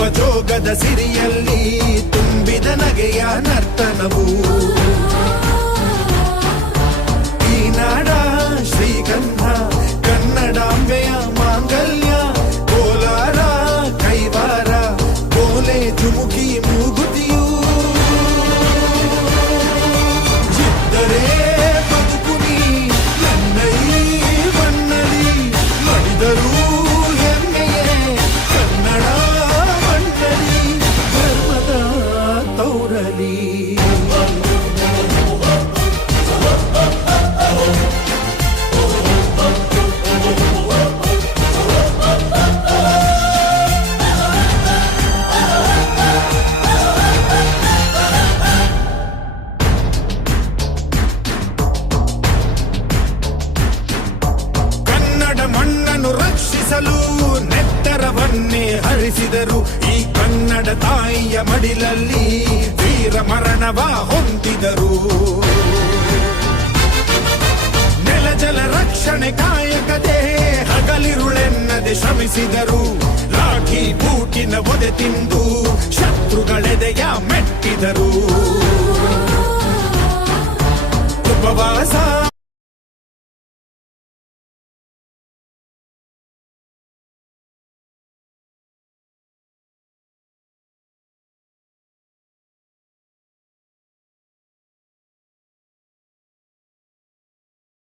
ನಗುವ ಜೋಗದ ಸಿರಿಯಲ್ಲಿ ತುಂಬಿದ ನಗೆಯ ನರ್ತನವು ಈ ನಾಡ ಶ್ರೀಗಂಧ ಕನ್ನಡಾಂಬೆಯ ಮಾಂಗಲ್ಯ ಕೋಲಾರ ಕೈವಾರ ಕೋಲೆ ಜುಮುಕಿ ಮೂಗುತಿಯು ಚಿತ್ತರೇ ಬದುಕುನಿ ನನ್ನೈ ಮನ್ನಲಿ ಮಡಿದರು ಹೆಮ್ಮೆಯೇ ಕನ್ನಡ ಮಣ್ಣಲಿ ಧರ್ಮದ ತೌರಲಿ ಮಣ್ಣನ್ನು ರಕ್ಷಿಸಲು ನೆತ್ತರವನ್ನೇ ಹರಿಸಿದರು ಈ ಕನ್ನಡ ತಾಯಿಯ ಮಡಿಲಲ್ಲಿ ವೀರ ಮರಣವ ಹೊಂದಿದರು ನೆಲಜಲ ರಕ್ಷಣೆ ಕಾಯಕತೆ ಹಗಲಿರುಳೆನ್ನದೆ ಶ್ರಮಿಸಿದರು ಲಾಠಿ ಬೂಟಿನ ಒದೆ ತಿಂದು ಶತ್ರುಗಳೆದೆಯ ಮೆಟ್ಟಿದರು ಉಪವಾಸ